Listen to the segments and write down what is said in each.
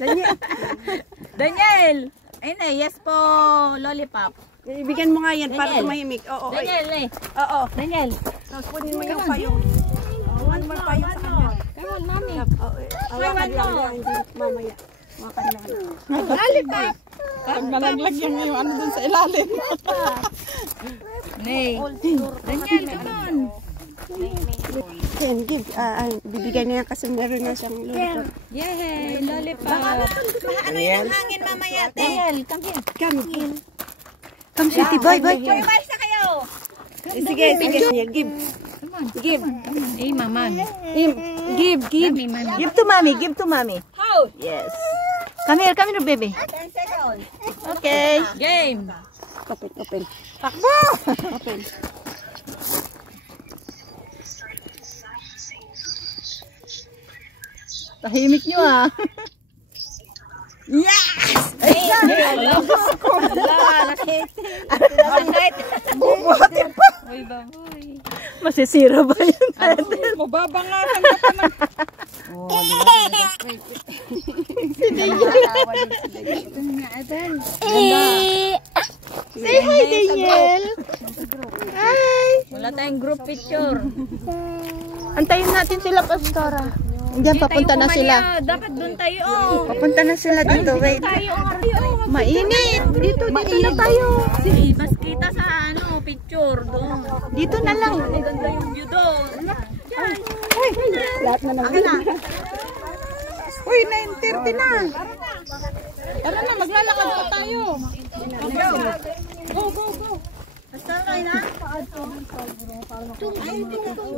Daniel. Daniel! Ayun na, yes po, lollipop. Ibigyan mo nga yan para tumahimik. Oo, Daniel, eh. Oo. Daniel. Tapos kunin mo yung payong. Kunin mo yung payong sa kanya. Come on, mami. Hawakan lang yan, hindi mamaya. Hawakan lang. Lollipop! Pag nalaglag yung ano dun sa ilalim. Nay. Daniel, come on. Then, give. Bibigyan niya kasi meron na siyang lollipop. Yay, lollipop. Ano yung hangin mamaya, te? Daniel, come here. Come, sweetie boy, boy. Umayos na kayo. Sige, give. Give. Eh, mama. Give. Give to mommy. How? Yes. Come here, baby. 10 seconds. Okay. Game. Open. Takbo! Open. Tahimik nyo ah. Yes! Bubuhatin pa. Uy, baboy. Masisira ba yun? Mababa nga. Hanggang pa man. Say hi, Daniel. Hi. Wala tayong group picture. Antayin natin sila, Pastora. Diyan, papunta na sila. Dapat doon tayo. Oh. Papunta na sila dito. Wait. Mainit. Dito na tayo. Mas kita sa picture doon. Dito na lang. Maganda yung view doon. Lahat na naman. Uy, 9:30 na. Tara na, maglalakad pa tayo. Go. Basta kayo na?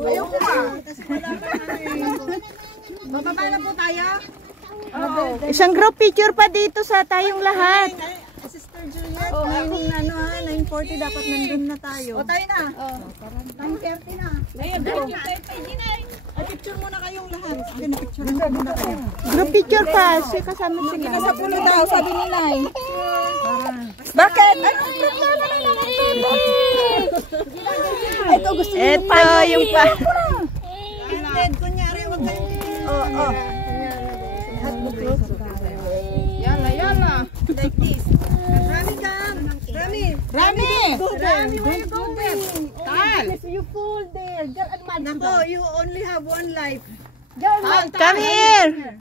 Ayaw ko pa. Bababa na po tayo. Isang group picture pa dito sa tayong lahat. Sister Juliet. Oh, ngayon 9:40 dapat nandun na tayo. O tayo na. 9:30 na. Ayun, picture tayo pa din. Picture muna kayong lahat. Picture muna kayo. Group picture pa. Kasi kasama sila. Nasa pulo daw, sabi ni Nay. Bakit? Ito gusto niyo. Ito yung pa. Kunyari, huwag kayong Oo. Yala. Like this. Rami, come. Rami, where you going? Tal. You fall there. Girl, Nako, you only have one life. Come here.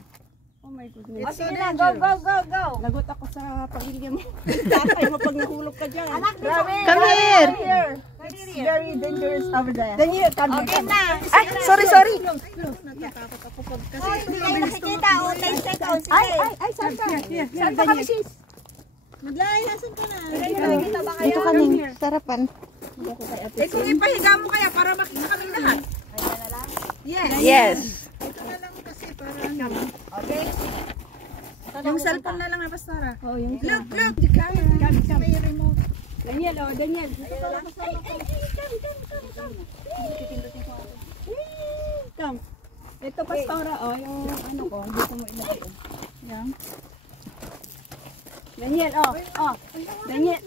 Oh my goodness. Sige na, go. Lagot ako sa pamilya mo. Tatay mo pag nahulog ka dyan. Come here. It's very dangerous over there. Daniel, come Okay na. Ay, sorry. Natatakot ako pag kasi. Hindi kayo nakikita. 10 seconds. Ay, saan ka? Saan pa kami, sis? Maglay, nasan ka na? Nakikita ba kayo? Dito kami. Sarapan. Kung ipahiga mo kaya para makita kami lahat. Yes. Ito na lang kasi para Okay. yung cellphone na lang na Pastora. Oh, yung Look, the camera. May remote. Daniel. Come. Ito Pastora, yung ano ko, dito mo ilagay. Yan. Daniel, Daniel.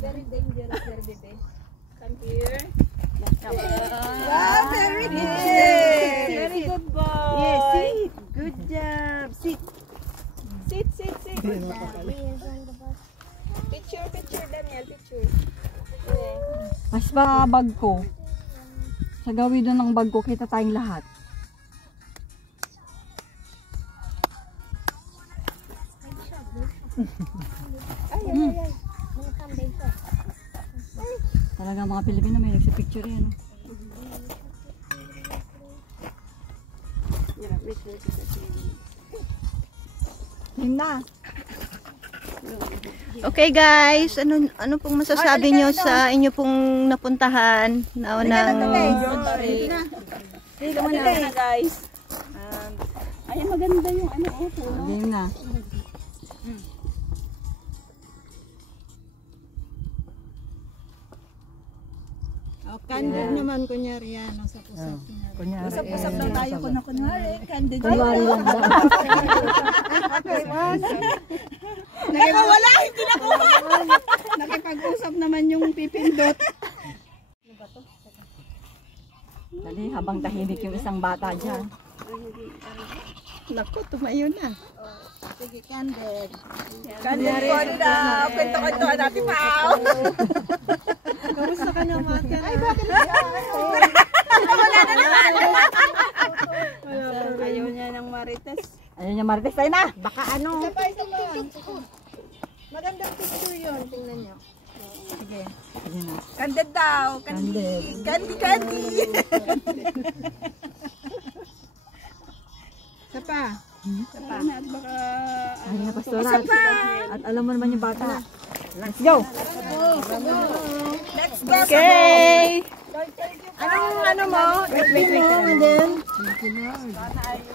Very dangerous, baby. Come here. Wow, very good. Very good boy. Yes, sit. Good job. Sit. Picture, Daniel, picture. Mas ba bag ko? Sa gawin doon ng bag ko, kita tayong lahat. Talaga mga Pilipino may nagsipicture yan. Yun na. Okay guys, ano pong masasabi nyo sa inyo pong napuntahan na Dito na guys. Ay, maganda yung ano. Game na. Candid naman, kunyari yan. Nasa pusap. Kunyari. Pusap lang tayo kunwari. Candid. Kunwari lang daw. Nakawala, hindi nakuha. Nakipag-usap naman yung pipindot. Dali, habang tahimik yung isang bata dyan. Naku, tumayo na. Sige, candle. Candle po na. Kwento-kwento ka natin, Pao. Kamusta ka naman? Ay, bakit Wala na naman. ayaw niya ng marites? Ayun yung Marites, tayo na. Baka ano? Magandang picture yun. Tingnan niyo. Sige. Ayun na. Candid daw. Candid. Candy. Isa pa. Isa pa. At baka... Ay na, Pastora. At alam mo naman yung bata. Let's go. Let's go. Okay. Anong ano mo? Wait. And then...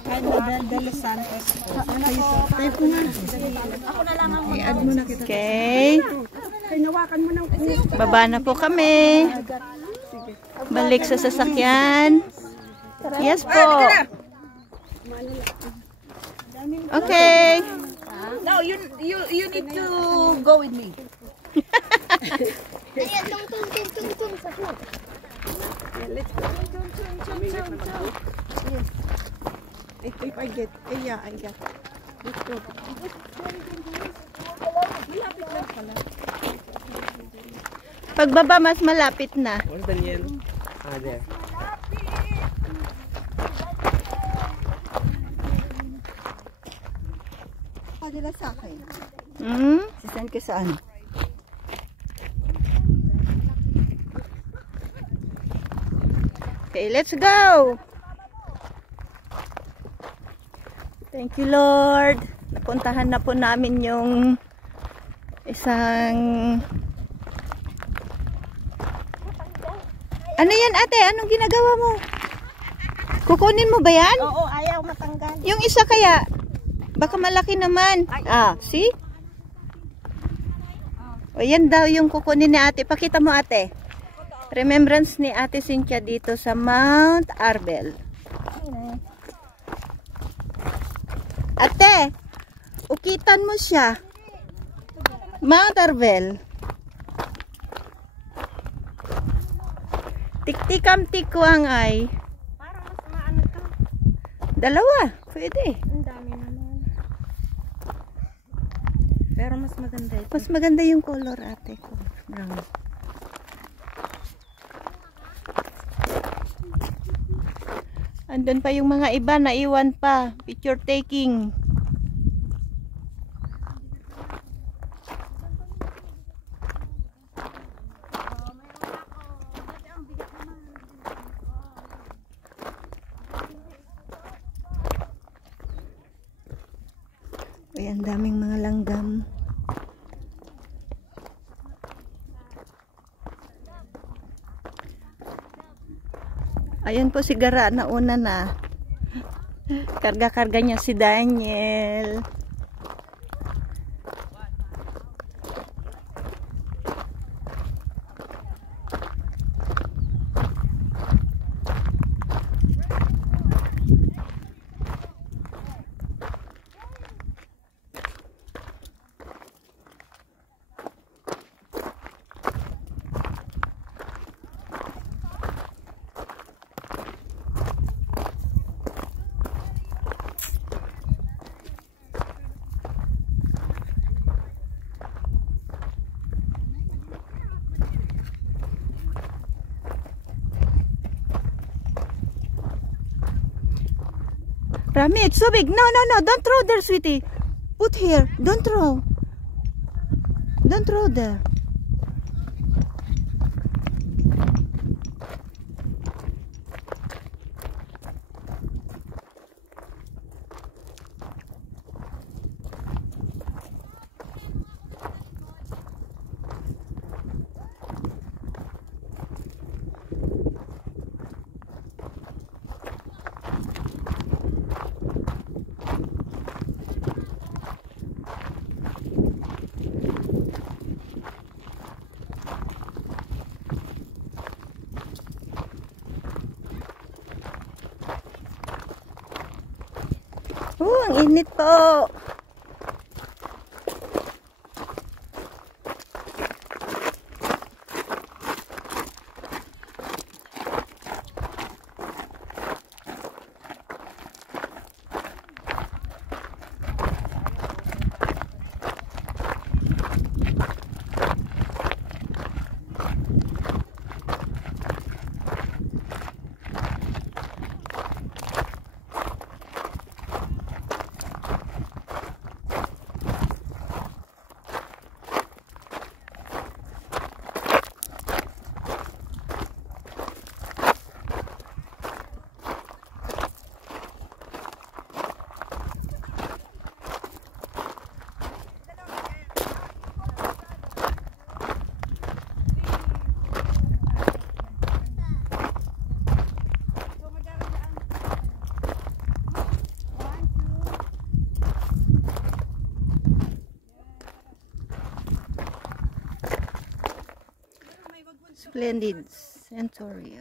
Ay, De Los Santos. Type ko na. Ako na lang ang i-add mo na kita. Okay. Hinawakan mo ng Baba na po kami. Balik sa sasakyan. Yes po. Okay. No, you need to go with me. Ayan, tung. Let's go. If I get, yeah, I got. Let's go. Malapit lang pala. Pagbaba mas malapit na. Where's Daniel? Ah, there. Padala sa akin. Hmm? Sisend ka saan? Okay, let's go. Thank you, Lord. Napuntahan na po namin yung isang... Ano yan, ate? Anong ginagawa mo? Kukunin mo ba yan? Oo, ayaw matanggal. Yung isa kaya, baka malaki naman. Ah, see? O, yan daw yung kukunin ni ate. Pakita mo, ate. Remembrance ni ate Cynthia dito sa Mount Arbel. Ate, ukitan mo siya. Mount Arbel. Tiktikam tikwang ay. Parang mas maano to. Dalawa, pwede. Ang dami naman. Pero mas maganda ito. Mas maganda yung color, ate ko. Brown. Andun pa yung mga iba na iwan pa. Picture taking. Uy, ang daming mga langgam. Ayan po si Gara, nauna na. Karga-karga niya si Daniel. Rami, it's so big. No, don't throw there, sweetie. Put here. Don't throw. Don't throw there. Ang init po. Splendid Century.